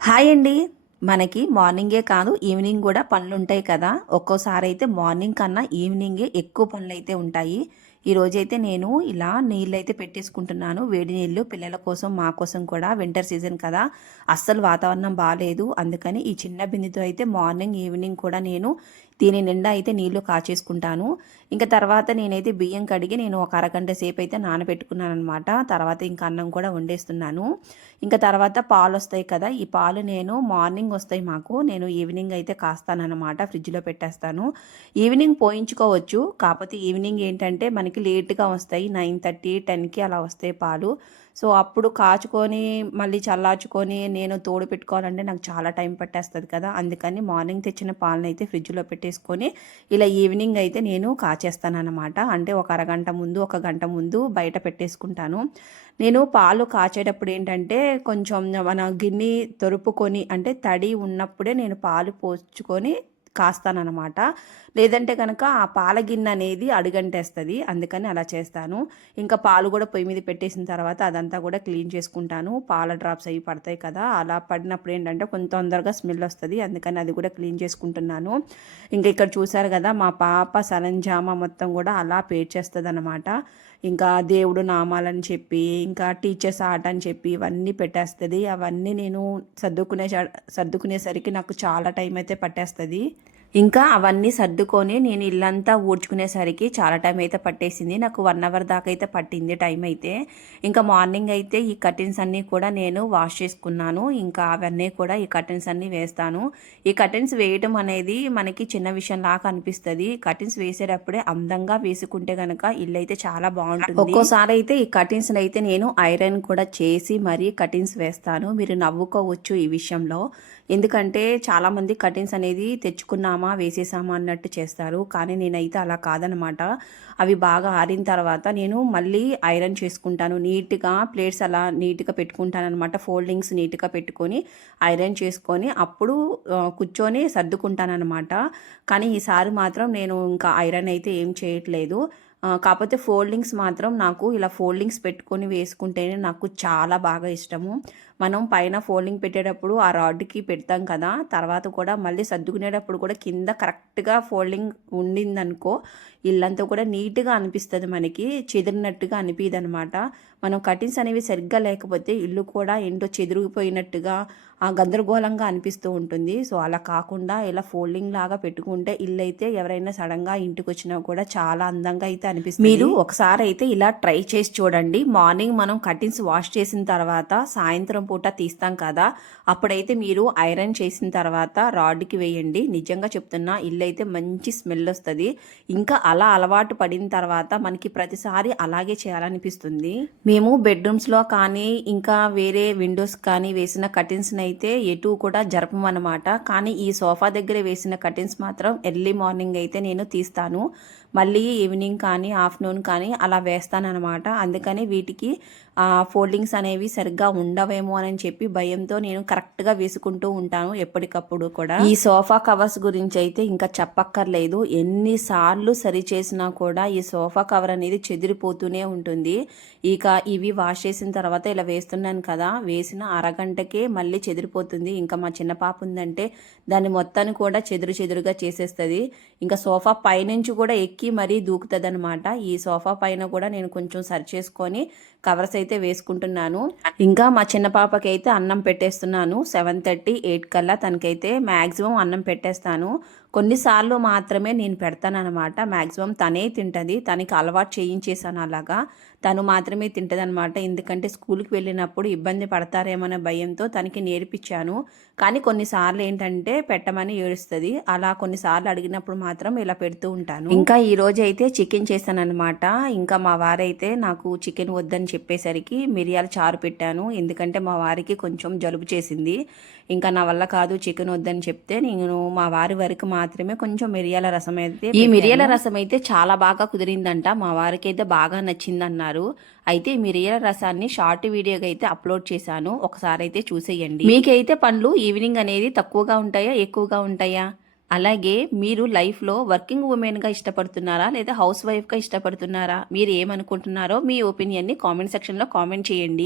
Hi అండి. మనకి మార్నింగే కాదు ఈవినింగ్ కూడా పనులు ఉంటాయి కదా. ఒక్కోసారి అయితే మార్నింగ్ కన్నా ఈవినింగే ఎక్కువ పనులు అయితే ఉంటాయి. ఈ రోజైతే నేను ఇలా నీళ్ళు అయితే పెట్టేసుకుంటున్నాను. వేడి నీళ్ళు పిల్లల కోసం మా కోసం కూడా వింటర్ సీజన్ కదా. అస్సలు వాతావరణం బాగాలేదు అందుకని ఈ చిన్న బిందెతో అయితే మార్నింగ్ ఈవినింగ్ కూడా నేను దీని నిండా అయితే నీళ్ళు కాచేసుకుంటాను. ఇంకా తర్వాత నేనైతే బియ్యం కడిగి నేను ఒక అరగంట సేపు అయితే నానబెట్టుకున్నాను అనమాట తర్వాత ఇంకా అన్నం కూడా వండేస్తున్నాను. ఇంకా తర్వాత పాలు వస్తాయి కదా ఈ పాలు నేను మార్నింగ్ వస్తాయి మాకు. నేను ఈవినింగ్ అయితే కాస్తానన్నమాట ఫ్రిడ్జ్లో పెట్టేస్తాను. ఈవినింగ్ పోయించుకోవచ్చు. కాకపోతే ఈవినింగ్ ఏంటంటే మనకి లేట్గా వస్తాయి. నైన్ థర్టీ టెన్కి అలా వస్తాయి పాలు. సో అప్పుడు కాచుకొని మళ్ళీ చల్లార్చుకొని నేను తోడు పెట్టుకోవాలంటే నాకు చాలా టైం పట్టేస్తుంది కదా. అందుకని మార్నింగ్ తెచ్చిన పాలను అయితే ఫ్రిడ్జ్లో పెట్టేసుకొని ఇలా ఈవినింగ్ అయితే నేను కాచేస్తాను అనమాట అంటే ఒక అరగంట ముందు ఒక గంట ముందు బయట పెట్టేసుకుంటాను. నేను పాలు కాచేటప్పుడు ఏంటంటే కొంచెం మన గిన్నె తొరుపుకొని అంటే తడి ఉన్నప్పుడే నేను పాలు పోసుకొని కాస్తానమాట లేదంటే కనుక ఆ పాల గిన్నె అనేది అడుగంటేస్తుంది. అందుకని అలా చేస్తాను. ఇంకా పాలు కూడా పొయ్యి మీద పెట్టేసిన తర్వాత అదంతా కూడా క్లీన్ చేసుకుంటాను. పాల డ్రాప్స్ అవి పడతాయి కదా అలా పడినప్పుడు ఏంటంటే కొంత తొందరగా స్మెల్ వస్తుంది. అందుకని అది కూడా క్లీన్ చేసుకుంటున్నాను. ఇంకా ఇక్కడ చూసారు కదా మా పాప సరంజామా మొత్తం కూడా అలా పేర్చేస్తుంది అనమాట ఇంకా దేవుడు నామాలని చెప్పి ఇంకా టీచర్స్ ఆట అని చెప్పి ఇవన్నీ పెట్టేస్తుంది. అవన్నీ నేను సర్దుకునే సర్దుకునేసరికి నాకు చాలా టైం అయితే పట్టేస్తుంది. ఇంకా అవన్నీ సర్దుకొని నేను ఇల్లంతా ఊడ్చుకునేసరికి చాలా టైం అయితే పట్టేసింది. నాకు వన్ అవర్ దాకా అయితే పట్టింది టైం అయితే. ఇంకా మార్నింగ్ అయితే ఈ కర్టెన్స్ అన్నీ కూడా నేను వాష్ చేసుకున్నాను. ఇంకా అవన్నీ కూడా ఈ కర్టెన్స్ అన్నీ వేస్తాను. ఈ కర్టెన్స్ వేయటం అనేది మనకి చిన్న విషయం లాగా అనిపిస్తుంది. కర్టెన్స్ వేసేటప్పుడే అందంగా వేసుకుంటే కనుక ఇల్లు అయితే చాలా బాగుంటుంది. ఒక్కోసారి అయితే ఈ కర్టెన్స్ అయితే నేను ఐరన్ కూడా చేసి మరీ కర్టెన్స్ వేస్తాను. మీరు నవ్వుకోవచ్చు ఈ విషయంలో. ఎందుకంటే చాలామంది కటింగ్స్ అనేది వేసుకున్నామా వేసేసామా అన్నట్టు చేస్తారు. కానీ నేనైతే అలా కాదనమాట. అవి బాగా ఆరిన తర్వాత నేను మళ్ళీ ఐరన్ చేసుకుంటాను. నీట్గా ప్లేట్స్ అలా నీట్గా పెట్టుకుంటానమాట ఫోల్డింగ్స్ నీట్గా పెట్టుకొని ఐరన్ చేసుకొని అప్పుడు కూర్చొని సర్దుకుంటానమాట కానీ ఈసారి మాత్రం నేను ఇంకా ఐరన్ అయితే ఏం చేయట్లేదు. కాకపోతే ఫోల్డింగ్స్ మాత్రం నాకు ఇలా ఫోల్డింగ్స్ పెట్టుకొని వేసుకుంటేనే నాకు చాలా బాగా ఇష్టము. మనం పైన ఫోల్డింగ్ పెట్టేటప్పుడు ఆ రాడ్కి పెడతాం కదా తర్వాత కూడా మళ్ళీ సర్దుకునేటప్పుడు కూడా కింద కరెక్ట్గా ఫోల్డింగ్ ఉండిందనుకో ఇల్లంతా కూడా నీట్గా అనిపిస్తుంది మనకి చెదిరినట్టుగా అనిపిదనమాట మనం కటింగ్స్ అనేవి సరిగ్గా లేకపోతే ఇల్లు కూడా ఏంటో చెదిరిగిపోయినట్టుగా గందరగోళంగా అనిపిస్తూ ఉంటుంది. సో అలా కాకుండా ఇలా ఫోల్డింగ్ లాగా పెట్టుకుంటే ఇల్లు అయితే ఎవరైనా సడన్గా ఇంటికి వచ్చినా కూడా చాలా అందంగా అయితే అనిపిస్తుంది. మీరు ఒకసారి అయితే ఇలా ట్రై చేసి చూడండి. మార్నింగ్ మనం కటింగ్స్ వాష్ చేసిన తర్వాత సాయంత్రం పూట తీస్తాం కదా. అప్పుడైతే మీరు ఐరన్ చేసిన తర్వాత రాడ్కి వేయండి. నిజంగా చెప్తున్నా ఇల్లు అయితే మంచి స్మెల్ వస్తుంది. ఇంకా అలా అలవాటు పడిన తర్వాత మనకి ప్రతిసారి అలాగే చేయాలనిపిస్తుంది. మేము బెడ్రూమ్స్లో కానీ ఇంకా వేరే విండోస్ కానీ వేసిన కటిన్స్ని అయితే ఎటు కూడా జరపమన్నమాట. కానీ ఈ సోఫా దగ్గర వేసిన కర్టెన్స్ మాత్రం ఎర్లీ మార్నింగ్ అయితే నేను తీస్తాను. మళ్ళీ ఈవినింగ్ కానీ ఆఫ్టర్నూన్ కానీ అలా వేస్తానన్నమాట. అందుకని వీటికి ఫోల్డింగ్స్ అనేవి సరిగ్గా ఉండవేమో అని చెప్పి భయంతో నేను కరెక్ట్గా వేసుకుంటూ ఉంటాను ఎప్పటికప్పుడు కూడా. ఈ సోఫా కవర్స్ గురించి అయితే ఇంకా చెప్పక్కర్లేదు. ఎన్నిసార్లు సరి చేసినా కూడా ఈ సోఫా కవర్ అనేది చెదిరిపోతూనే ఉంటుంది. ఇక ఇవి వాష్ చేసిన తర్వాత ఇలా వేస్తున్నాను కదా వేసిన అరగంటకే మళ్ళీ చెదిరిపోతుంది. ఇంకా మా చిన్న పాప ఉందంటే దాన్ని మొత్తాన్ని కూడా చెదురు చెదురుగా చేసేస్తుంది. ఇంకా సోఫా పైనుంచి కూడా ఎక్కి మరీ దూకుతుంది అనమాట ఈ సోఫా పైన కూడా నేను కొంచెం సర్చ్ చేసుకొని కవర్స్ అయితే వేసుకుంటున్నాను. ఇంకా మా చిన్న పాపకి అయితే అన్నం పెట్టేస్తున్నాను. సెవెన్ థర్టీ ఎయిట్ కల్లా తనకైతే మ్యాక్సిమం అన్నం పెట్టేస్తాను. కొన్నిసార్లు మాత్రమే నేను పెడతానమాట మ్యాక్సిమం తనే తింటుంది. తనకి అలవాటు చేయించేసాను అలాగా. తను మాత్రమే తింటుంది అనమాట ఎందుకంటే స్కూల్కి వెళ్ళినప్పుడు ఇబ్బంది పడతారేమనే భయంతో తనకి నేర్పించాను. కానీ కొన్నిసార్లు ఏంటంటే పెట్టమని ఏడుస్తుంది. అలా కొన్నిసార్లు అడిగినప్పుడు మాత్రం ఇలా పెడుతూ ఉంటాను. ఇంకా ఈ రోజు అయితే చికెన్ చేశాను అనమాట ఇంకా మా వారైతే నాకు చికెన్ వద్దని చెప్పేసరికి మిరియాల చారు పెట్టాను. ఎందుకంటే మా వారికి కొంచెం జలుబు చేసింది. ఇంకా నా వల్ల కాదు చికెన్ వద్దని చెప్తే నేను మా వారి వరకు మాత్రమే కొంచెం మిరియాల రసం అయితే ఈ మిరియాల రసం అయితే చాలా బాగా కుదిరిందంట. మా వారికి అయితే బాగా నచ్చిందన్నారు. అయితే మిరియాల రసాన్ని షార్ట్ వీడియోగా అయితే అప్లోడ్ చేశాను. ఒకసారి అయితే చూసేయండి. మీకైతే పండ్లు ఈవినింగ్ అనేది తక్కువగా ఉంటాయా ఎక్కువగా ఉంటాయా? అలాగే మీరు లైఫ్లో వర్కింగ్ ఉమెన్గా ఇష్టపడుతున్నారా లేదా హౌస్ వైఫ్గా ఇష్టపడుతున్నారా? మీరు ఏమనుకుంటున్నారో మీ ఒపీనియన్ని కామెంట్ సెక్షన్లో కామెంట్ చేయండి.